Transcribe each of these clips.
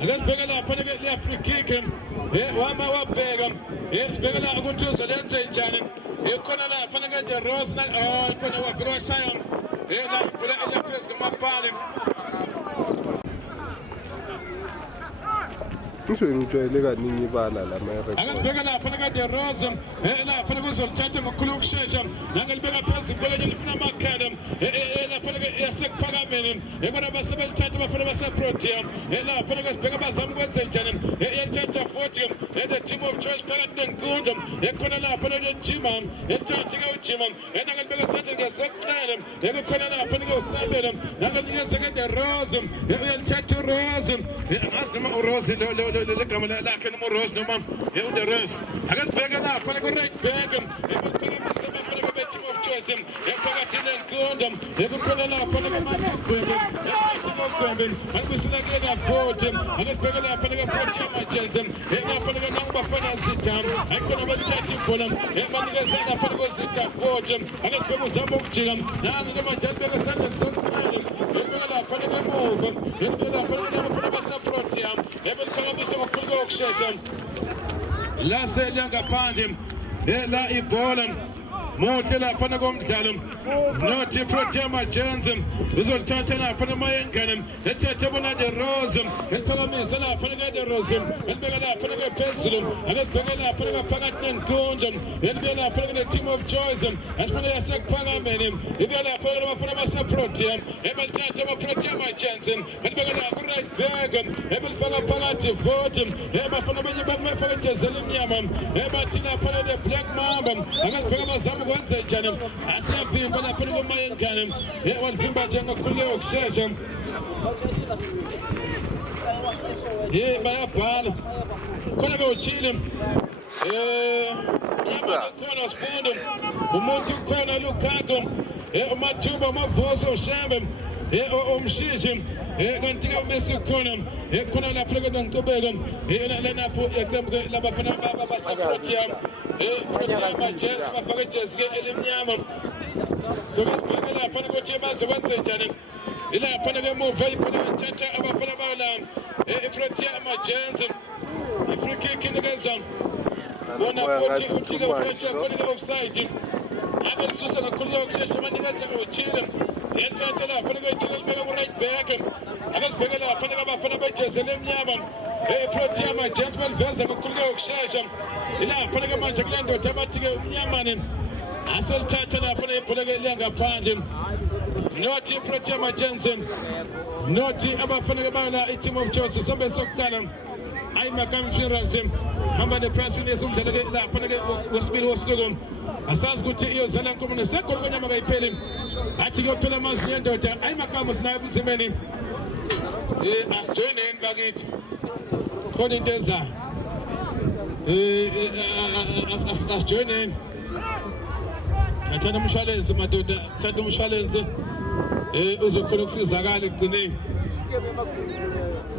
Akasibheka lapha le free kick wama wabheka sibheka la ukuthi uzolenza njani khona la fanele nje Rose khona wafika washaya la vula eliphezulu ngamapali ngijwayele kaningi ibala la ma-record akasibheka lapha nje Rose la fanele uzolithatha ngokukhulu ukushesha nangelibeka phezulu kwelanye lifuna amakhada la fanele yasekuphakameni ekona basebelithatha bafana baseProteas la fanele sibheka bazama ukwenza njani yethatha futhi the team of choice phakathi nenkundla ekhona lapha lejima ethatha ke ujima nangelibeka sathi ngesokuqala ekukhona lapha ke usabela nangelikese ke Rose uyalithatha uRose ngazi noma uRose legama lakhe noma uRose noma the Rose akasibheka lapha ke right back ekukhona basebafana ke team of choice ephakathi nenkundla ekukhona lapha ke mathibheke ephakathi akubisela ke lapho akasibheka lapha ke Proteas Magents lapha ke nangubafana zidam ayikhona belithatha ibhola banikeza lapha ke zidam futhi akasibheka uzama ukujika nangu ke manje beka sandle sokuqala ebeka lapha ke emuva ebeka lapha ke abafana baseProteas ebelifakabisa ngokukhulu ukushesha la selangaphandle la ibhola muhle lapha komdlalo nothi Proteas Magents uzolithatha lapha emayengane ethatha bona the Rose ethakamisa lapha ke the Rose elibeka lapha ke phezulu akasibheke lapha ke phakathi nenkundla elibeka lapha ke team of choice asibona yasekuphakameni ibeka lapha ke abafana baseProteas ebalithatha abaProteas Magents elibeka lapha right back ebelifaka phakathi futhi abafana benye bamefaka ijezela emnyama ebathi lapha le Black Mamba akasibheka bazama kwenza njani asiyaphinda lapha kumayengane walivimba njengokhulu ukushesha bayabhala khona ke uchile yaba khona sifundo umuntu khona Lukaku umathuba amavuso ushembe umshishi kanti ke Messi khona lapha ke ngiqhubeka lapho eqembu labafana baseProteas Proteas Magents bafaka ijezi ke elimnyama so kasibheke lapha ukuthi bazokwenza njani ilapha ke emuva ibhola ithatha abafana bala Proteas Magents free kick inikeza bona futhi uthi ke Proteas khona offside abelisusa kakhulu ukushesha banikeza uchile yethatha lapha ke uchile libeka ku right back akasibheke lapha ke abafana bejezi elimnyama Proteas Magents beliveza kakhulu ukushesha ilapha ke manje kule ndoda abathi ke umnyamane aselithatha lapha ibhola ke liyangaphandle nothi Proteas Magents nothi abafana ke bala i-team of choice sombe sokuqala ayimakam funerals hamba nepressing yesumdlalo ke lapha ke wesibili wosuku asazi ukuthi iyozala inkomo nesekhona kwenyama kayipheli athi ke phela amazi yendoda ayimakam sinayo emzimeni asijoyineni bakithi khona into ezayo asijoyineni athanda umshwalense madoda athanda umshwalense uzokhona ukusizakala ekugcineni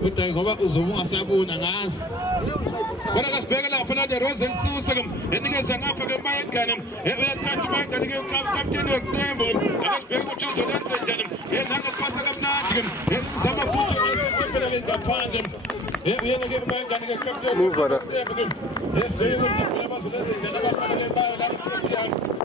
kodwa ngoba uzobe ungasabona ngazi kodwa kasibheke lapha na the Rose elisusa enikeza ngapha ke mayengane uyathatha mayengane ke captain weqembu akasibheke ukuthi uzolenza njani nangepasa kamnandi zama futhi esefela ke ngaphandle yena ke mayengane ke captain weqembu esibheke ukuthi abazolenza njani abafana ke bayo la Proteas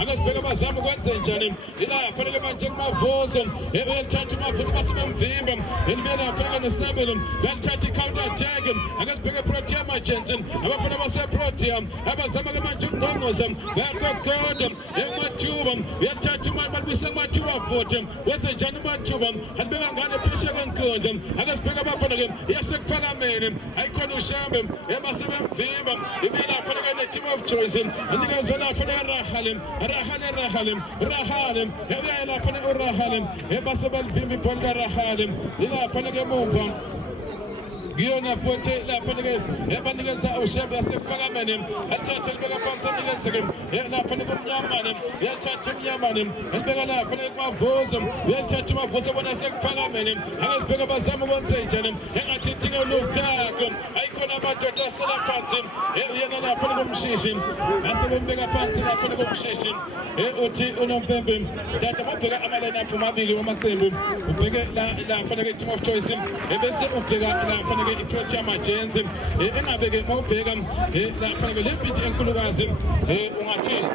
akasibheka bazama ukwenza njani ilapha ke manje kumavuzo elithatha umavuzo basebemvimba elibuye lapha ke nesabelo belithatha i-counter attack akasibheke Proteas Magents abafana baseProteas abazama ke manje ukugqongoza bayagogoda emathuba uyalithatha imali balibuyisa kumathuba futhi wenza njani umathuba alibeka ngane phesheya kwenkundla akasibheka abafana ke yasekuphakameni ayikhona ushambe basebemvimba ibuye lapha ke ne-team of choice inikezwe lapha ke Rahalim uyaya lapha ne-Rahalim basebelivimba ibhola likaRahalim ilapha ke emuva ngiyona futhi lapha ke ebanikeza ushebe yasekuphakameni athathe libeka phansi anikezeke lapha kumnyamane yathatha umnyamane elibeka lapha kumavuzo yathatha umavuzo bona sekuphakameni akazibheka bazama ukwenza njani engathi thike ulukakho ayikhona amadoda asela phansi yena lapha kumshishi asebembeka phansi lapha kumshishi uthi unompembe dada mabheka amalena apho mabili wamaqembu ubheke lapha ke team of choice bese ubheka lapha ke iProtea Majenzi engabeke mawubheka lapha ke le pitch enkulukazi ungathini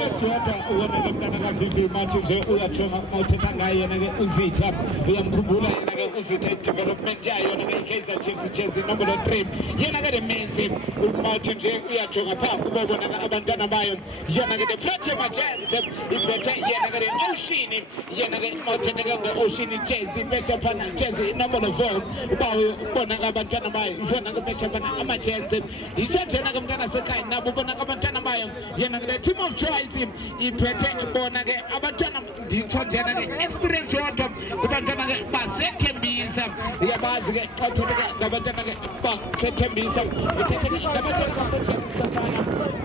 uyathoka ubona ke mntana kaVivi Martins uyathoka awuthetha ngaye yena ke uZitha uyamkhumbula yena ke uZitha development yayo yona ke iKaizer Chiefs jersey number 3 yena ke the menzi uMartins uyathoka pha ubona ke abantwana bayo yena ke the Protea Majenzi iphethe yena ke the Ocean yena ke mawuthetha ke ngeOcean jersey iphethe phana jersey number 4 ubawe ubona ke abantwana bayo ubona ke iphethe phana amajenzi isho njena ke mntana sekhaya nabo ubona ke abantwana bayo yena ke the team of choice iphethe ibona ke abantwana nditsho njena ke experience yodwa abantwana ke basethembisa uyabazi ke xathele ke abantwana ke basethembisa ithethe ke abantwana bakujenisa sana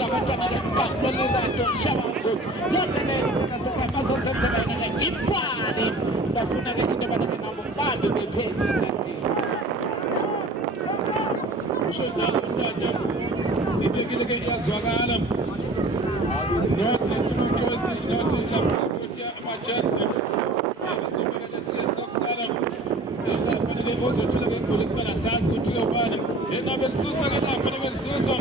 abantwana ke balolelayo shabangu yonke nasepazozenzela ke impali bafuna ke into abantwana nabo bande bephethisa ushotala usata ibekile ke iyazwakala not team of choice not Protea Majenzi abasobeka lesokala lapha ke ozothula ke igoli kuqala sazi ukuthi ubani engabe lisusa ke lapha ke lisusa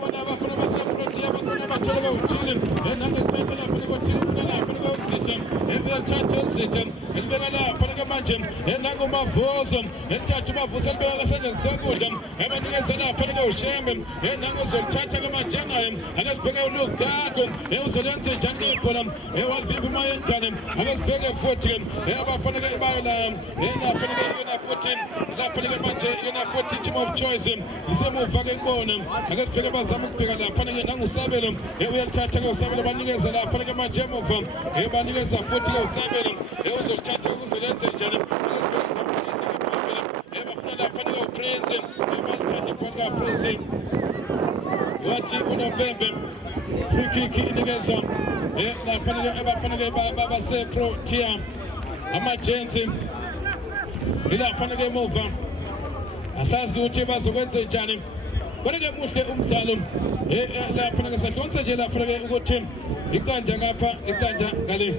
bona abafuna baseProtea bakona bathola ke uthile nangethatha lapha ke uthile lapha ke uZitha ebeyathatha uZitha elibeka lapha ke manje nangumavuzo elithatha umavuzo elibeka kasandleni sokudla abanikeza lapha ke ushembe nangozolithatha ke majengayo akazibheke ulukakho uzolenza njani ke ibhola wavivi mayengane akazibheke futhi ke abafana ke bayo lapha ke yona futhi lapha ke manje yona futhi team of choice lisemuva ke kubona akazibheke bazama ukubheka lapha ke nangusabelo uyalithatha ke usabelo banikeza lapha ke manje emuva banikeza futhi ke usabelo uzolithatha ukuzolenza njani akazibheke zamfisa ke phambili bafuna lapha ke uPrince balithatha kwanga Prince wathi unompembe free kick inikezwa lapha ke abafana ke baseProtea Majenzi ilapha ke emuva asazi ukuthi bazokwenza njani kodwa ke muhle umdlalo lapha ke sahlonza nje lapha ke ukuthi iqanja ngapha iqanja ngale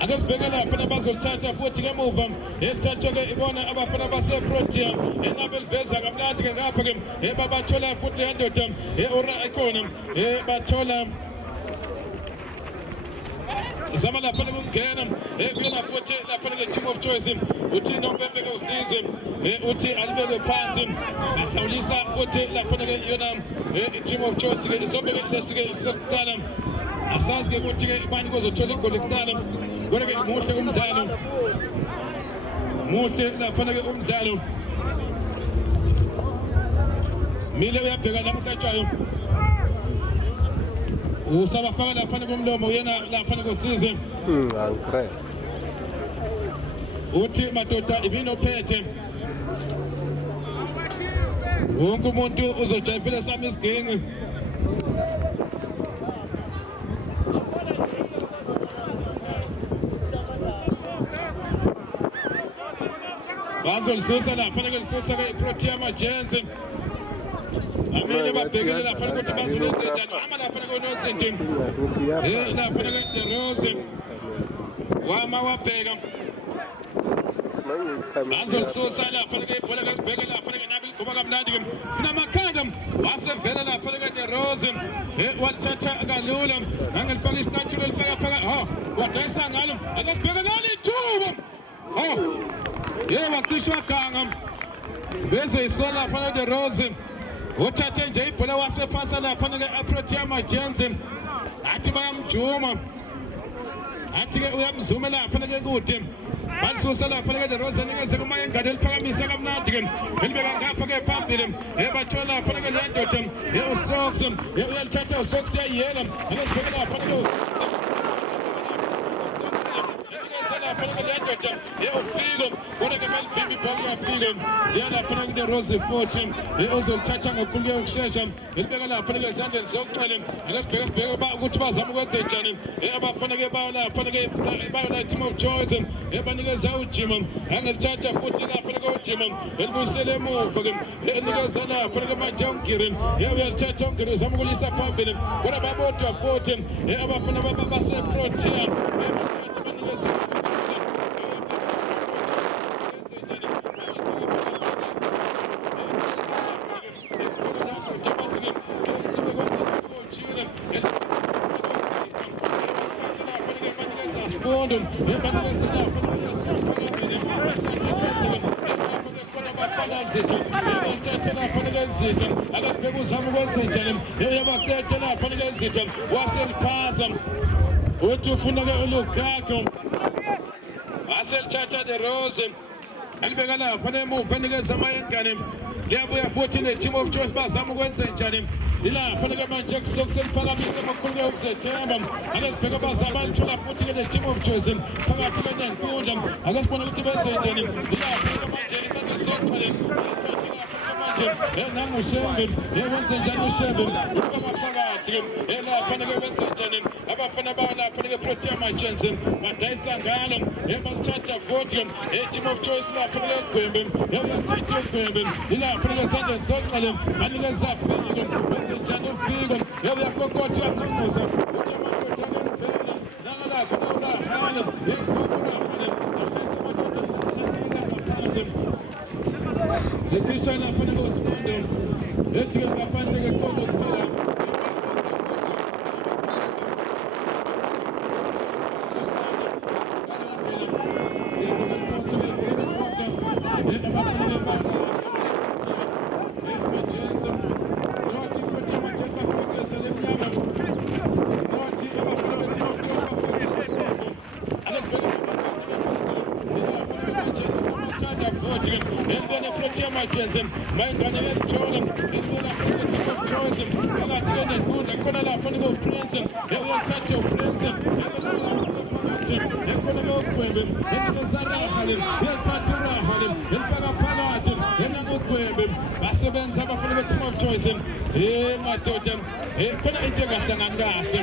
akazibheka lapha bazolithatha futhi ke emuva elithatha ke ibona abafana baseProtea engabe liveza kamnandi ke ngapha ke babathola futhi yandoda ora ikhona bathola zama lapha ukungena kuyona futhi lapha ke team of choice uthi nompembe ke usizwe uthi alibeke phansi ahlawulisa futhi lapha ke yona team of choice ke izobeke lesike sokuqala asazi ke ukuthi ke ibani kozothola igoli kuqala kodwa ke muhle umdlalo muhle lapha ke umdlalo mile uyabheka namhlanje usabafaka lapha komlomo uyena lapha kosizwe angre uthi madoda ibinophethe wonke umuntu uzojayivela sami isigingi bazolisusa lapha ke lisusa ke iProtea Majenzi amele babhekele lapha ukuthi bazolenza njani ama lapha ke noSinti lapha ke the Rose wama wabheka bazolisusa lapha ke ibhola ke sibheke lapha ke nabi kuba kamnandi ke kunamakhanda wasevela lapha ke the Rose walithatha kalula angelifaka istatue elifaka phaka wadayisa ngalo akasibheke nali thuba wakhishwa ganga bese isola lapha the Rose uthathe nje ibhola wasefasa lapha ke iProtea Majenzi athi bayamjuma athi ke uyamzuma lapha ke kude balisusa lapha ke the Rose nikeze kuma ingane eliphakamisa kamnandi ke elibeka ngapha ke phambili bathola lapha ke le ndoda uSox uyalithatha uSox uyayela akesibeka lapha ke uSox ufika kodwa ke malivimbi ibhola iyafika lapha ke the Rose 14 uzolithatha ngokukhulu ukushesha elibeka lapha ke esandleni sokuqala akesibheke ukuthi bazama ukwenza njani abafana ke bayo lapha ke bayo la team of choice banikeza uJim angelithatha futhi lapha ke uJim elibusele emuva ke enikeza lapha ke manje uNgirin uyalithatha uNgirin uzama ukulisa phambili kodwa babodwa futhi abafana baseProteas bathatha banikeza akasibheka uzama ukwenza njani yabakethe lapha ke izitha waseliphaza uthi ufuna ke uLukaku waselithatha the Rose elibeka lapha nemuva enikeza amayengane liyabuya futhi ne-team of choice bazama ukwenza njani ilapha ke manje kusokuseliphakamisa kakhulu ke ukuzethemba akesibheka bazama lithola futhi ke ne-team of choice phakathi ke nenkundla akesibona ukuthi benze njani ilapha ke manje isandla sokuqala namushembe wenze njani ushembe ukaba phakathi lapha ke benze njani abafana bawo lapha ke Proteas Machance badayisa ngalo balithatha vote team of choice lapha ke Gwembe uyathatha uGwembe ilapha ke sandle sokuqala banikeza fike benze njani ufiko uyakokotha uyaqhumuza uthi amadoda ngempela nangalapha ulahala the Christian apana ko responde eti ngaphandle ke kono kuthela Proteas Machance mayingane yalithola elibona team of choice phakathi ke nenkundla khona lapha ke uPrince uyathatha uPrince ekhona ke uGwembe enikezarahale uyathatha urahale elifaka phakathi enakuGwembe basebenza abafana be-team of choice madoda khona into engahlangani kahle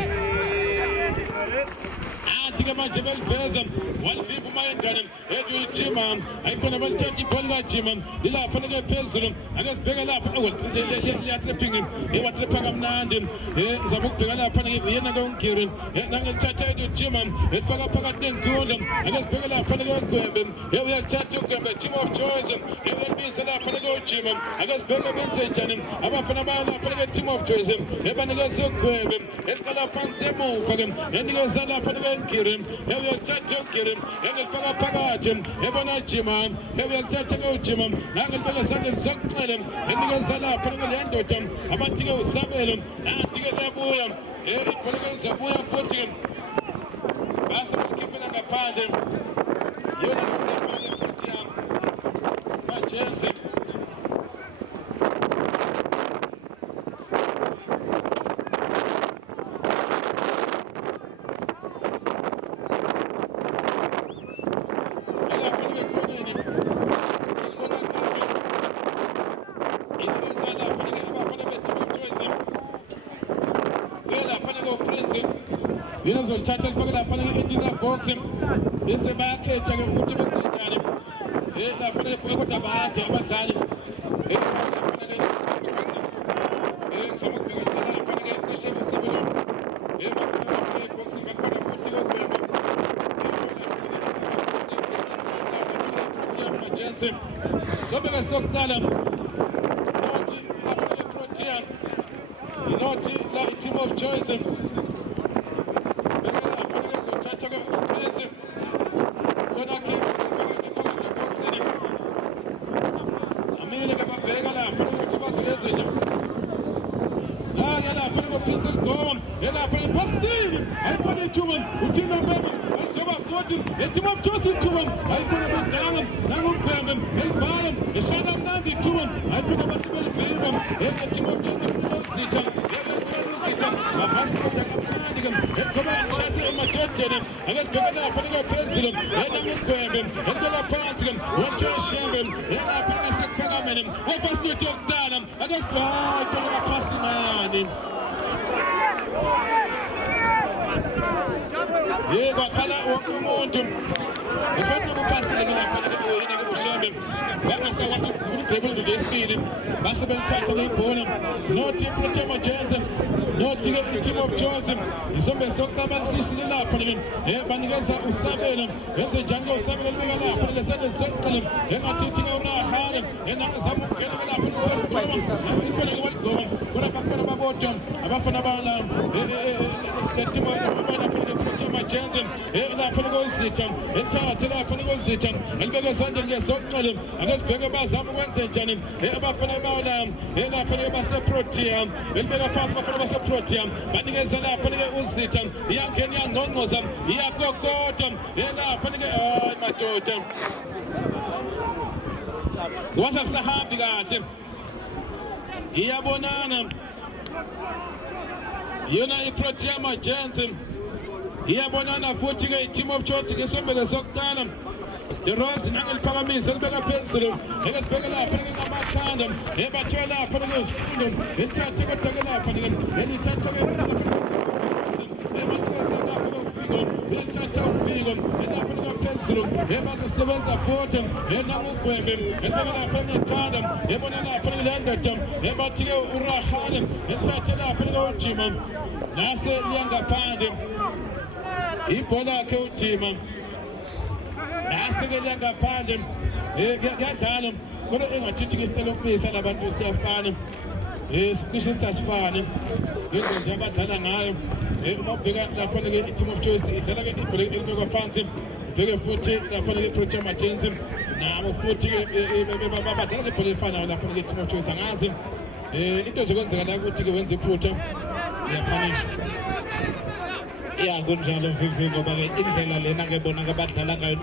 ke manje beliveza walivimba umayengane uJim ayikhona balithatha ibhola kaJim lilapha ke phezulu akesibheka lapha liyathlephing wathlepha kamnandi ngizama ukubheka lapha yena ke uNgirin nangelithatha uJim elifaka phakathi nenkundla akesibheka lapha ke uGwembe uyalithatha uGwembe team of choice uyalibisa lapha ke uJim akesibheka benze njani abafana bayo lapha ke team of choice banikeza uGwembe eliqala phansi emuva ke enikeza lapha ke uNgirin uyalithatha uNgirin elifaka phakathi ebona uJim uyalithatha ke uJim nangelibeka esandleni sokuqala enikeza lapha ke le ndoda abathi ke uSabelo nathi ke liyabuya ibhola ke izobuya futhi base bakhipha ngaphandle yona ngaphandle Proteas Machance yena uzolithatha lifake lapha ke box bese bayakhetha ke ukuthi benze njani lapha ke kodwa bade abadlali ngizama ukubheka lapha ke cishe uSabelo bakhona ke box bakhona futhi ke uGwembe Proteas Machance sobeka sokuqala nothi lapha ke Proteas nothi la team of choice Yela pele boxing. Ay pele chuman. Utina baby. futhi eTeam of Choice ithuba ayikhona baganga nangugwembe elibhala eshaka mnandi ithuba ayikhona basebelivimba eTeam of Choice uzitha uzitha ngapasipota kamnandi ngoba shase emadodeni akasibheka lapha phezulu nangugwembe elibeka phansi wajoshembe lapha ngasekuphakameni wapasinithi yokudala akasibhaka ngaphasinani kwakhala umuntu ufanele ukupasile lapha ushembe bangasawathi udribble lesibili base belithatha lebhola nothi iProtea Majenzi nothi ke iTeam of Choice isombe sokuqaba lisisile lapha banikeza uSabelo yenze njalo uSabelo libeka lapha ngesandla sokuqala engathi thina unahale engazama ukugena lapha lesikolo isikole ngwaligoba bona bakhona babodwa abafana bala iTeam of iProtea Majenzi lapha ngositha ethatha lapha ngositha elibeka esandla ngesokuqala akasibheke bazama ukwenza njani abafana bala lapha baseProtea elibeka phansi abafana baseProtea banikeza lapha uzitha iyangena iyangqongqoza iyakokoda lapha madoda wathi akusahambi kahle iyabonana yona iProtea Majenzi iyabonana futhi ke iTeam of Choice ngesombeke sokuqala iRose nangeliphakamisa libeka phezulu ekasibheke lapha ngamakhanda ebathola lapha ngesifundo ethathe kodwa lapha elithatha elithatha ufiko elapha ngaphezulu bazosebenza futhi nangugwembe elibeka lapha ngekhanda ebona lapha ngelandada ebathi-ke urahane ethathe lapha ujima nase liyangaphandle ibhola yakhe ujima nasekele ngaphandle kuyadlala kodwa engathithi isitelo ukubisa labantu siyafana sicishe sasifane ngendlela nje abadlala ngayo uma ubheka lapha ke iTeam of Choice idlala ke ibhola elibekwa phansi bheke futhi lapha ke iProtea Majenzi nabo futhi badlala ke ibhola elifanayo lapha ke iTeam of Choice angazi into zokwenzeka la ukuthi ke wenze iphutha iyapanisha kunjalo vivi ngoba ke indlela lena ke bona abadlala ngayo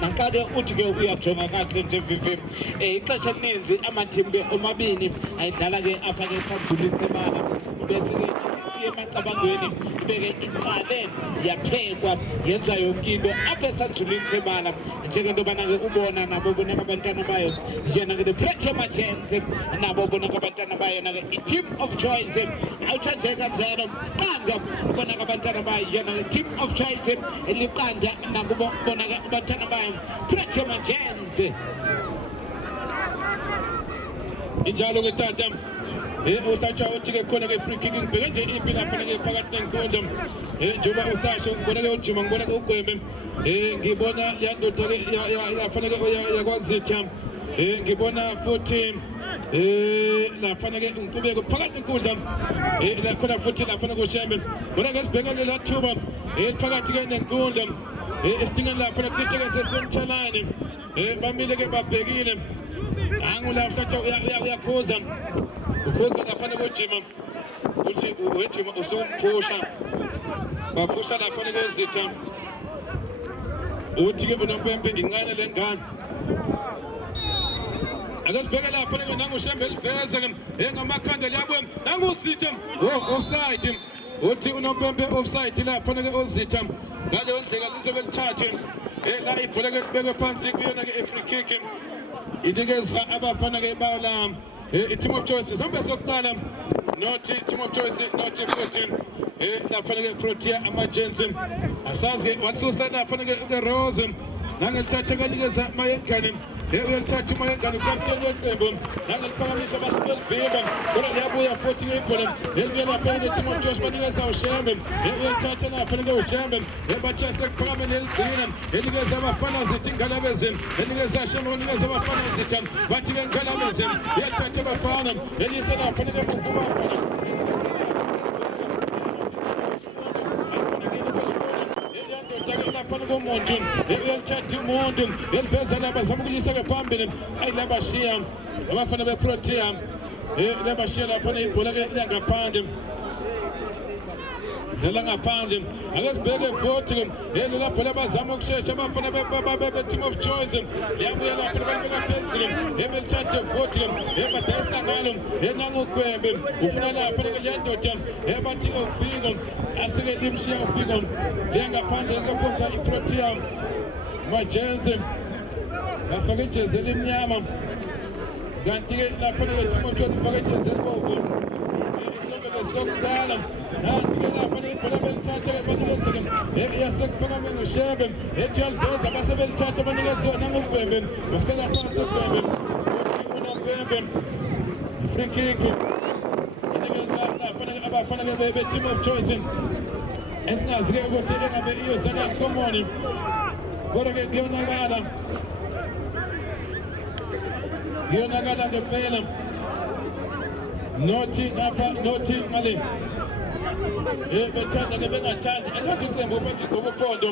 naqale uthi ke uyajonga kahle nje vivi ixesha elininzi amathimbe omabini ayidlala ke apha ke phambili kwebala bese ke siye emacabangweni ibeke iqale yaphekwa yenza yonke into apha esajulini sebala njengento bana ke ubona nabo bona abantwana bayo njena ke iProtea Majenzi nabo bona abantwana bayo na ke iTeam of Choice awuthanje kanjalo qanda bona abantwana bayo yena iTeam of Choice eliqanda nabo bona abantwana bayo iProtea Majenzi injalo ke tata usasho uthi ke khona ke free kick ngibheke nje impilo lapha ke phakathi nenkundla njengoba usasho ngibona ke ujima ngibona ke ugwembe ngibona yandoda ke yafanele ke yakwazitha ngibona futhi lapha ke inkubeko phakathi nenkundla lakhona futhi lapha kushembe ngibona ke sibheka lela thuba phakathi ke nenkundla esidingeni lapha cishe ke sesentral line bamile ke babhekile angulapha uyakhuza ukhuza lapha kujima uthi wejima usumpusha baphusha lapha kozitha uthi ke unompempe ingane lengane akasibheke lapha ke nangushembe eliveza ke ngamakhanda liyabwe nangusitha offside uthi unompempe offside lapha ke ozitha ngale ndlela lizobe lithathe la ibhola ke libekwe phansi kuyona ke free kick inikeza abafana ke bawla iTeam of Choice sombe sokuqala nothi iTeam of Choice nothi futhi lapha ke iProtea Majenzi asazi ke watsusa lapha ke Rose nangelithatha kanikeza mayengane uyalithatha mayengane captain weqembu nangeliphakamisa basibelivimba kodwa liyabuya futhi ibhola elibuya lapha iTeam of Choice banikeza ushembe uyalithatha lapha ke ushembe bathese kuphakameni eligcina enikeza abafana zithi ngalabezini enikeza shembe enikeza abafana zithi bathi ke ngalabezini uyalithatha abafana elise lapha ke ukuba lapha komuntu uyalithatha umuntu elibheza lapha zama ukulisa ke phambili ayilabashiya abafana beProtea labashiya lapha ibhola ke yangaphandle dlala ngaphandle ake sibheke futhi yena lapho labazama ukushesha abafana be-team of choice yabuya lapho balibeka phezulu ebelithathe futhi ebadayisa ngalo enangugwembe ufuna lapho leyandoda ebathi-ke ufiko asike limshiya ufiko ngaphandle ezophonsa iProtea Majenzi bafake ijezi elimnyama kanti-ke lapho-ke team of choice bafake ijezi elibomvu isonke-ke sokudala nanti-ke lapho-ke ibhola belithatha-ke banikezile yasekuphakameni ngushebe ejalveza base belithatha banikezwe nangugwembe basela phansi ugwembe uthi unompembe free kick inikezwa lapho-ke abafana be-team of choice esingazi-ke ukuthi engabe iyozala komoni kodwa-ke kuyonakala ngempela nothi ngapha nothi ngale bethanda-ke bengathandi engathi iqembu bathi ngokuphondo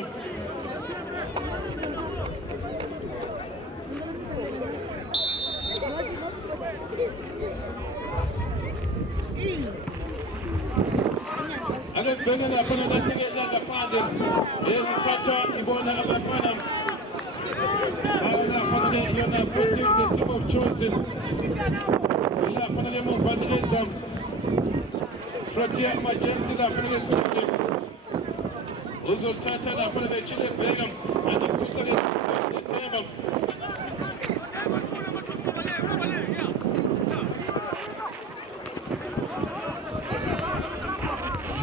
ake sibheke lapho nasekela ngaphandle ithatha ibona abafana lapha-ke yona futhi the team of choice lapha-ke emuva nikeza Protea Majenzi lapha-ke kuchile uzolithatha lapha-ke chile bheka anikususa-ke September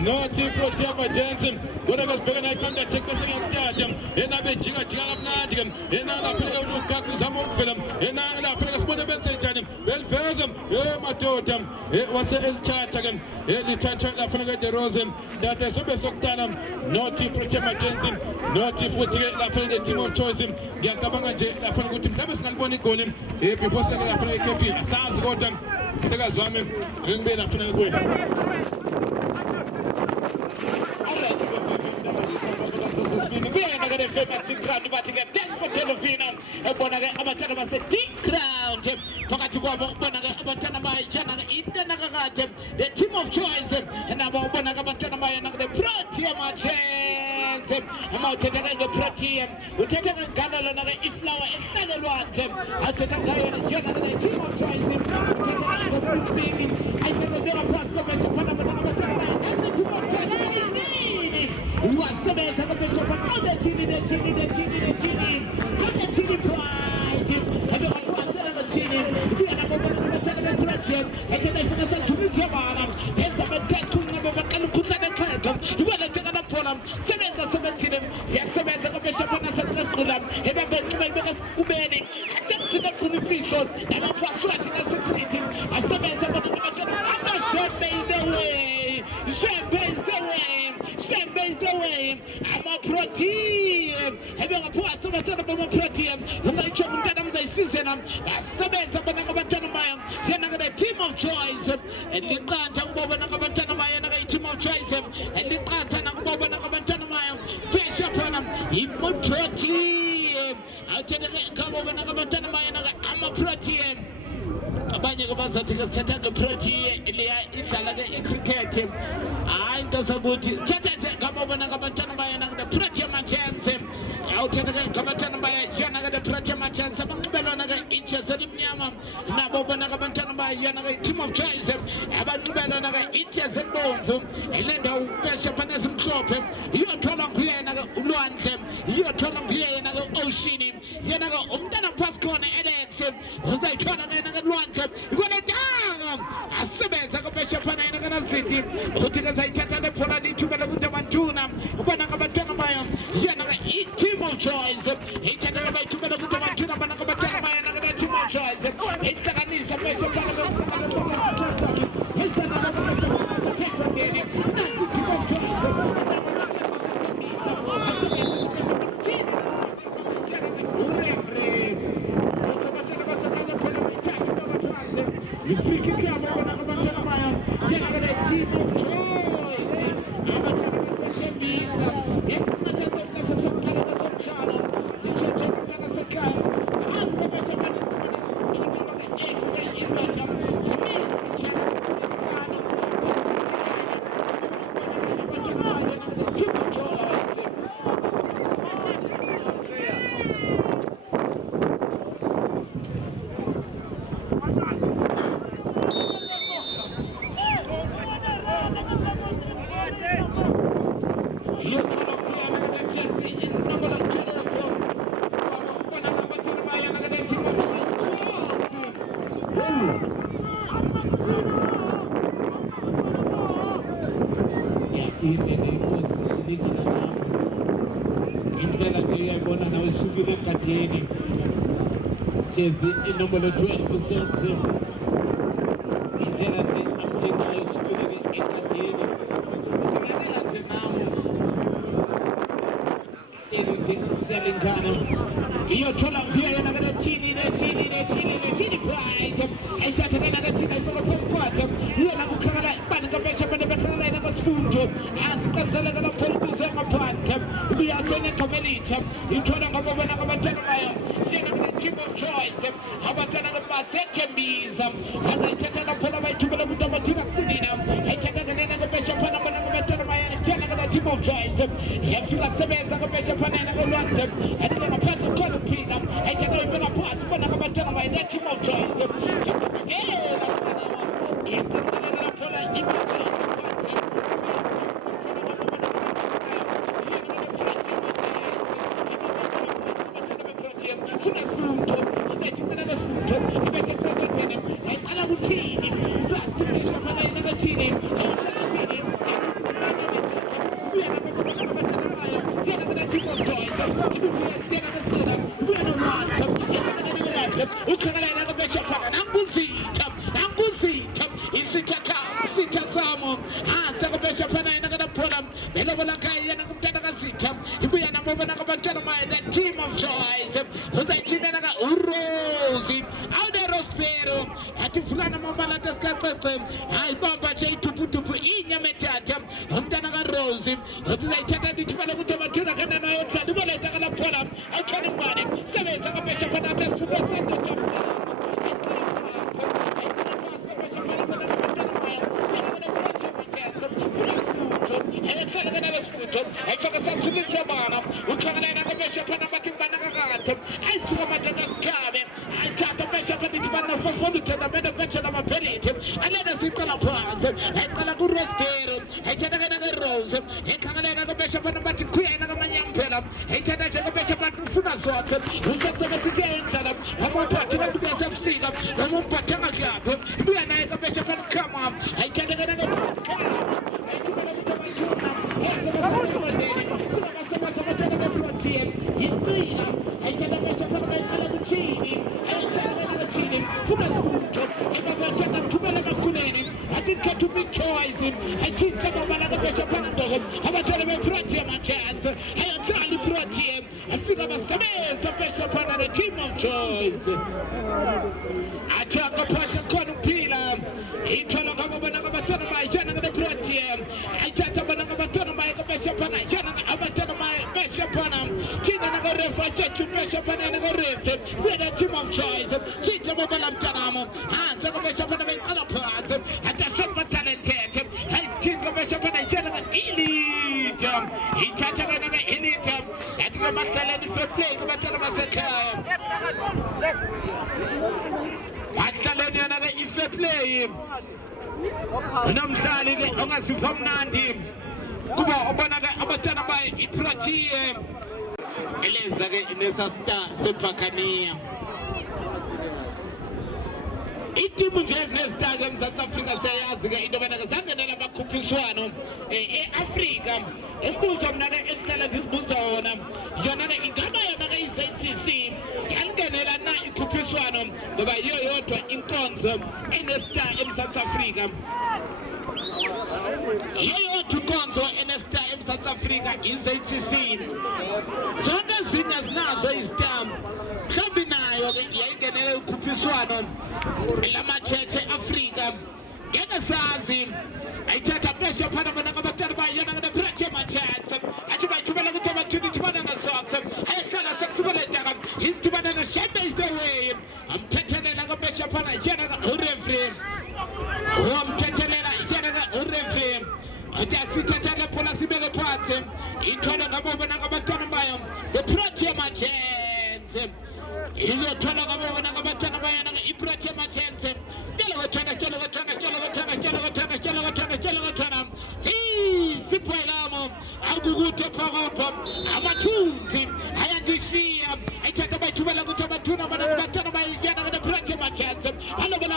nothi Protea Majenzi kodwa-ke sibheke nayi-counter-attack bese ngiyakuthatha yena bejika-jika kamnandi-ke yena lapha-ke uLukaku uzama ukuvela yena lapha-ke sibone benze njani beliveza madoda wase elithatha-ke lithatha lapha-ke the Rose tata sobe sokudala nothi Protea Majenzi nothi futhi-ke lapha-ke the team of choice ngiyacabanga nje lapha-ke ukuthi mhlawumbe singalibona igoli before seke lapha-ke ekhefini asazi kodwa mhlekazi wami ngibe lapha-ke kuwena kuyena-ke famous T-Crown bathi-ke thanks for Delphina ebona-ke abathanda base-T-Crown phakathi kwabo ubona-ke abathanda bayena-ke intenakakade the team of choice nabo ubona-ke abathanda bayena-ke the Protea Majenzi amawuthetha-ke nge-Protea uthetha-ke ngalo lona-ke iflower ehlalelwandle athetha ngayo yona-ke the team of choice uthetha-ke ngobufini ayithetha phansi kobetsha phana bona abathanda bayena the team of choice wasebenza kabechapa abechini pride abekwathela ngachini kuyena ngobathatha beproject ethe ifika sathulisa bana benza bethathu ngabo baqala ukhuhlana ekhaya ikona theka laphola sebenzile siyasebenza kabechapa nasaqala ebabenqaba ibeka ubeni athekusina qhubha ifihlo nabafaswathi nasecreating asebenza bona abathanda champagne the way ama-Protea ebengaphansi abathanda bama-Protea ungayitsho umntana mzayisize nam basebenza bona ngabathanda bayo yena-ke the team of choice liqantha kuba bona ngabathanda bayo yena-ke i-team of choice liqantha nakuba bona ngabathanda bayo phesha phana i-Protea awuthetheke ngabo bona ngabathanda bayo yena-ke ama-Protea abanye-ke bazathi-ke sithatha-ke Protea idlala-ke icricket hayi into sakuthi sithatha nje ngababona ngabathanda bayena-ke the Protea Majenzi awuthetheke ngabathanda bayo yona-ke the Protea Majenzi abanxibelana-ke ijezi elimnyama nabo bona-ke abathanda bayo yona-ke i-team of choice abanxibelana-ke ijezi elibomvu lendawo upeshe phana esimhlophe iyotholwa nguyena-ke ulwandle iyotholwa nguye yena-ke ocean yena-ke umntana phasi khona Alex uzayithola-ke yena-ke lwandle ikona tanga asebenza kopeshe phana yena-ke nazithi ukuthi-ke zayithatha lebhola lithuba lokuthi abantuna ubona ngabathanda bayo yena-ke i-team of choice ithatha bayithuba lokuthi abantuna bona ngabathanda bayo yena-ke the team of choice ihlanganisa peshe indlela nje uyayibona nawe isukile egadeni jezi inombolo 12 usenze indlela nje amjengayo isukile egadeni ngiyabela nje nawe nje selingana iyothola kuya yena kana chini pride ayithatha kana chini ifika phambi kwakhe yena kukhala ibani kabesha bende bekhala yena ngasifundo athi qadela kana pholiso ngaphandle uyasene kamelitsha ithola ngabona ngabatana bayo yena kana team of choice abatana ngabasetembiza azayithatha lapho bayithumela kuTamathina kusinina ayithatha kana ngabesha fana bona ngabatana bayo yena kana team of choice yafika sebenza ngabesha fana yena ngolwandle adika ngaphandle khona uphika ayithatha ibona phansi bona ngabatana bayo that team of choice team of choice uzayithina uRosie awuderosfero athi fulana mabala tesikacece hayi bamba nje ithuphu inyama ethatha umntana kaRosie uzayithatha ndithibale kuTamathina kana nayo thandi boleta kana phona awuthona imbane sebenza kabesha phana atasuka sento chapter ayifaka sathulisa bana uthakala ngabesha phana bathi bana kakade ayisuka mathatha sikhabe ayithatha besha phana ithi bana fofona uthatha bena besha namaphelite alena siqala phansi ayiqala kuRosie ayithatha kana ngeRose ekhangela ngabesha phana bathi khuyena kamanyampela ayithatha nje ngabesha phana ufuna zonke usasebenzise endlela amaphathi kanti kuyasebusika amaphathi angakaphi ibuya naye ngabesha phana come on ayithatha kana team of choice ataka pasha kono pila itolo kama bana kama tano mai jana ngada protein aitata bana kama tano mai kama shapana jana abatano mai besha pana china na refa chetu besha pana na refa we the team of choice chita mobala mtanamo anza kama besha pana mai ala parts atashapa talented hai chita besha pana jana elite itata bana elite atika masala ni play kama tano masaka Athaleni yana ife play namhlanje ke ongazipha mnandi kuba obonaka abathana baye iProtea eleza ke inesa star sePhakania itimu nje ezinestar ke eMzantsi Afrika siyayazi ke into bana zangenela abakhuphiswano eAfrika embuzo mina ke enhlala ngizibuza wona yona ke ingaba yona ke iZCC yangenela na ikhuphiswano ngoba yiyo yodwa inkonzo enestar eMzantsi Afrika yiyo inkonzo enestar eMzantsi Afrika iZCC zonke ezinye zinazo izistar mhlawumbe nayo ke yayingenela ikhuphiswano lamacheche eAfrika ngeke sazi ayithatha pesha phana bona ngabathatha bayona ngaProtea machance athi bayithumela kuTamathina ithibana nasokho ayihlala sekusibeleta izithibana na shape is the way amthethelela ngapesha phana yena uReferee wamthethelela yena uReferee athi asithathele phola sibeke phansi ithola ngabona ngabathatha bayo Protea machance izothola ngabona ngabathatha bayona iProtea machance siphelamo akukuthe phakopha amathunzi ayandishiya ayithatha bayithumela kuTamathina bona ngabathatha bayona ngaProtea machance alobela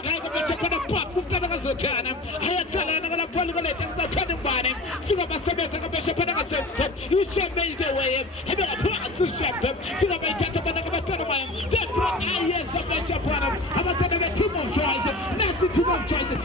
of choice.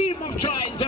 Team of choice,